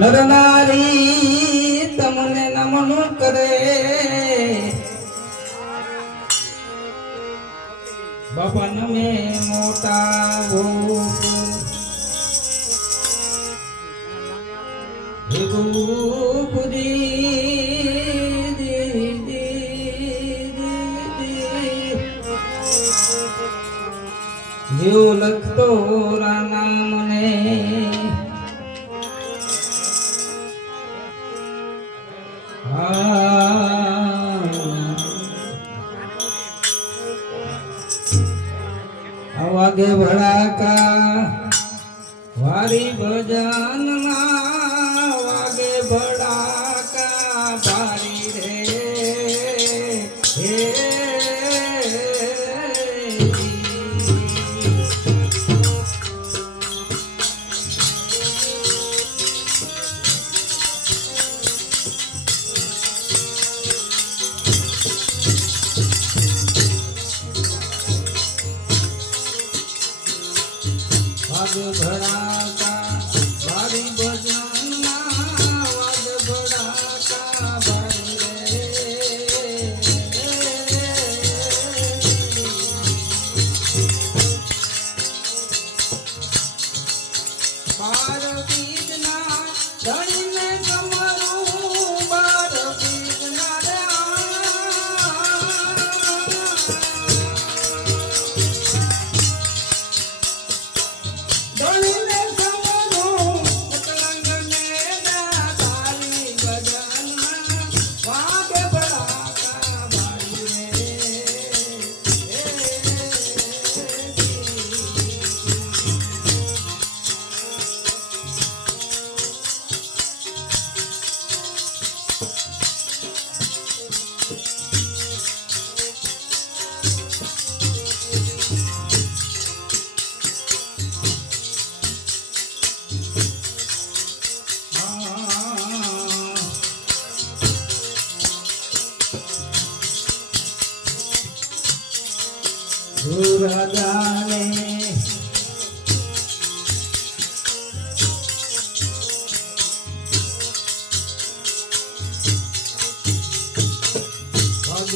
નરનારી તમને નમનો કરે. બપન મે મોટા ગોપ रूप दी दी दी दी जीव लखतो रा नाम Olha.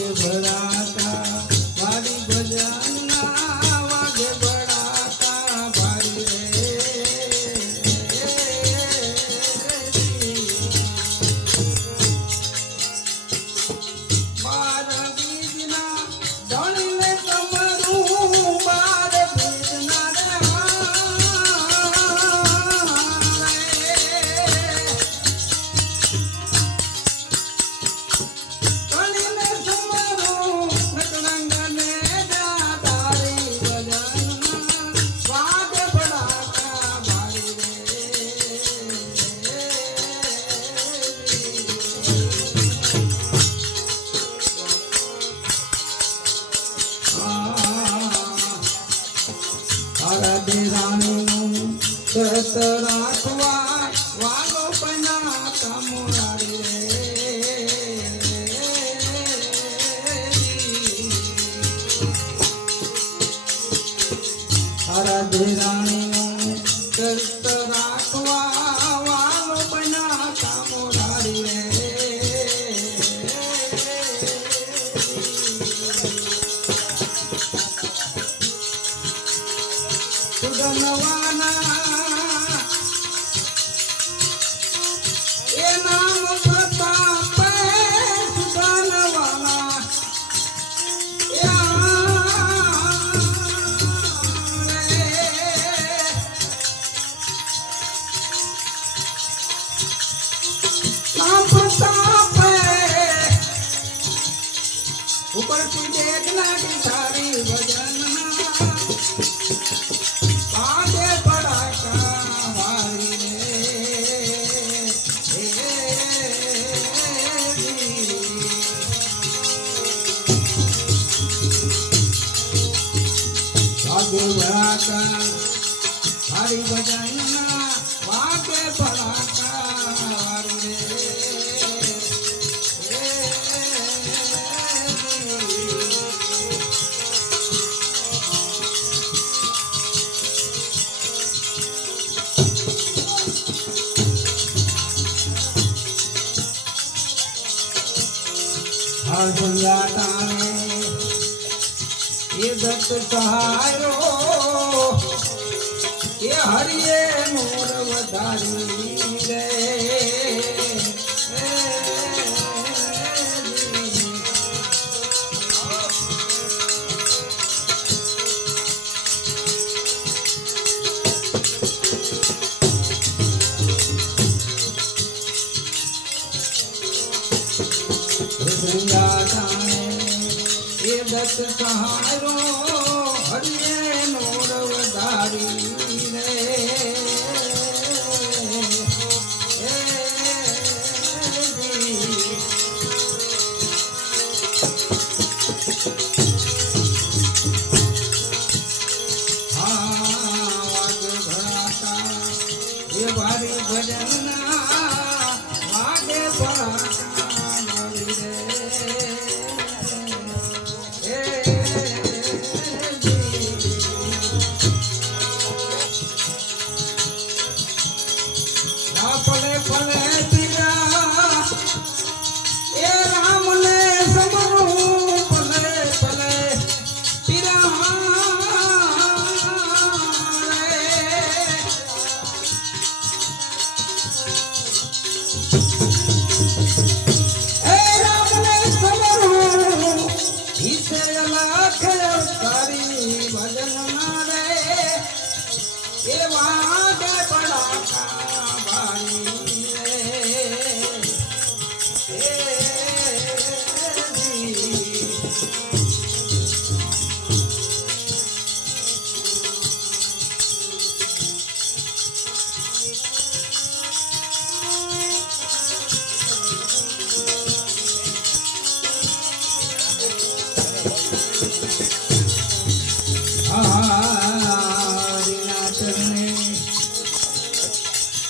देव पर तू देखना की सारी वजह ઢોલિયા કાણે એ દત્ત સહારો એ હરિયે મોર વધારી. દત્ત સહારો હરિએ નોરવ ધારી રે ભજન ના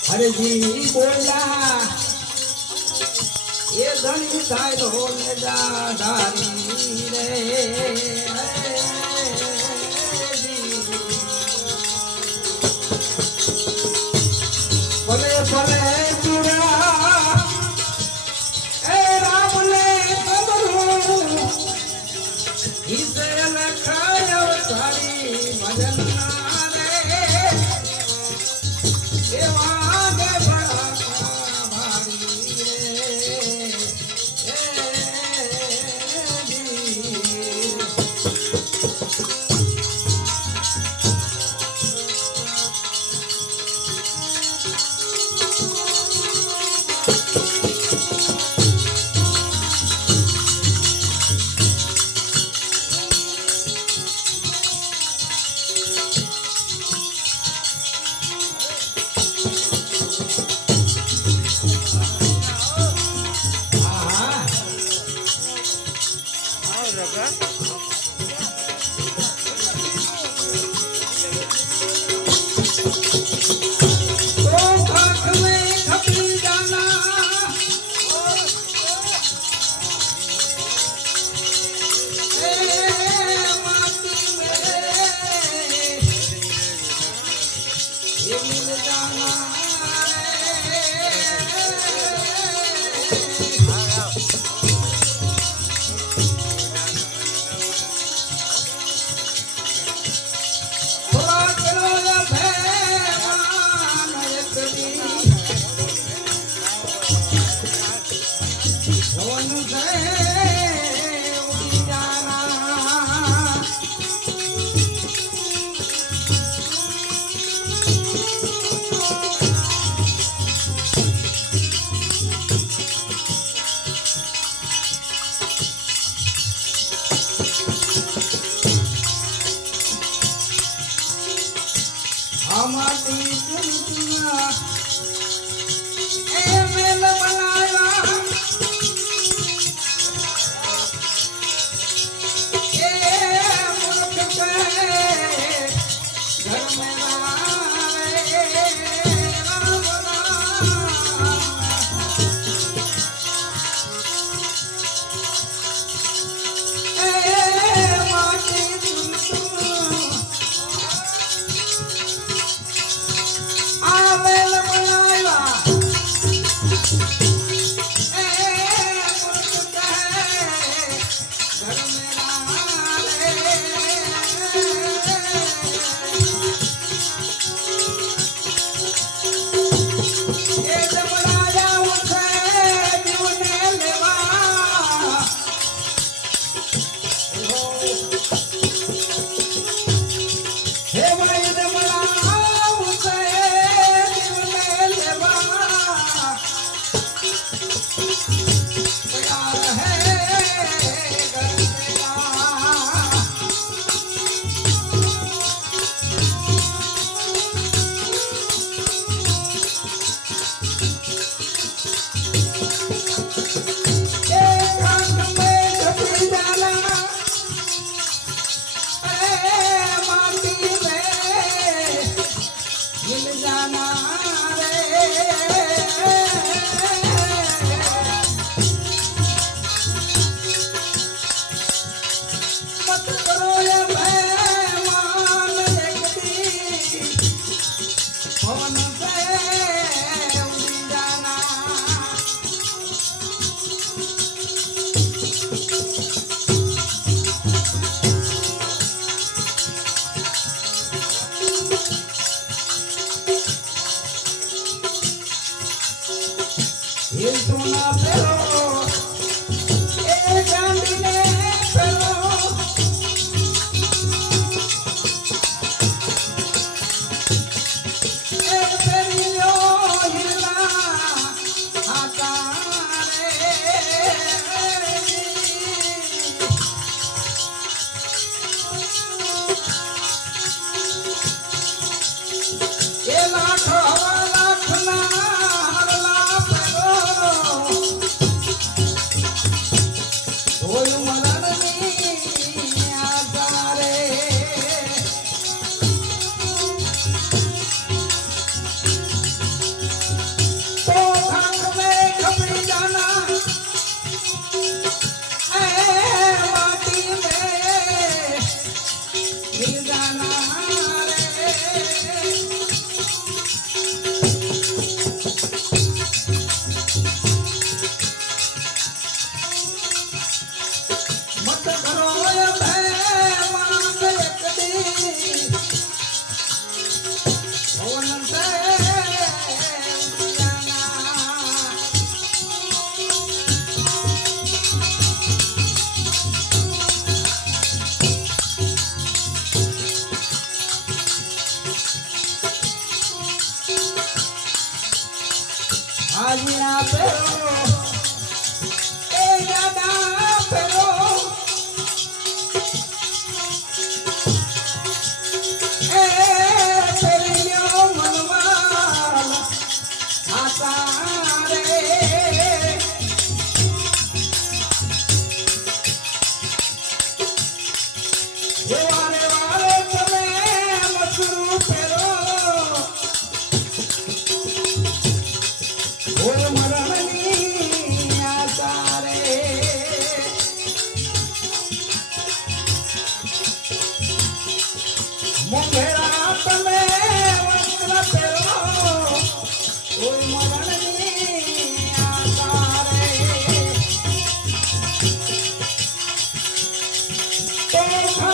હરજી બોલા એ ધણી થાય હો ને દાદારી રે ಜನ್ನ Hallelujah.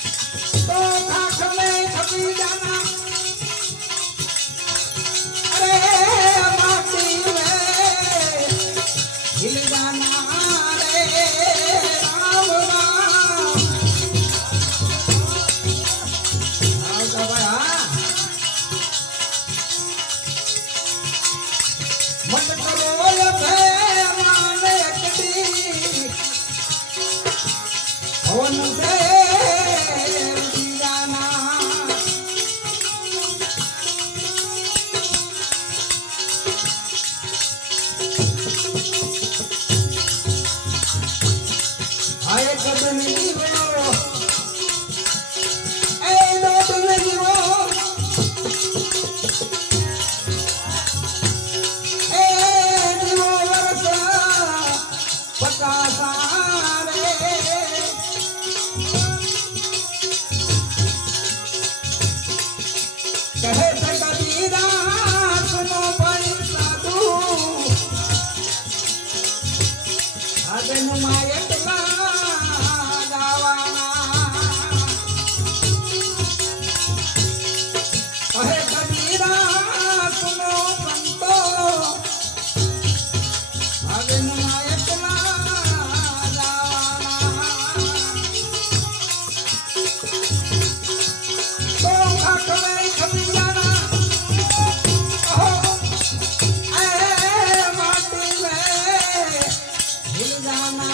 জানা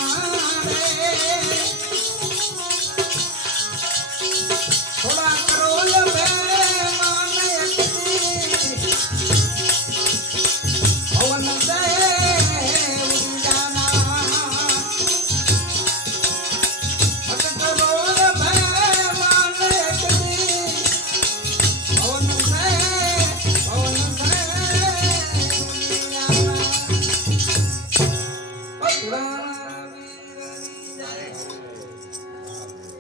রে।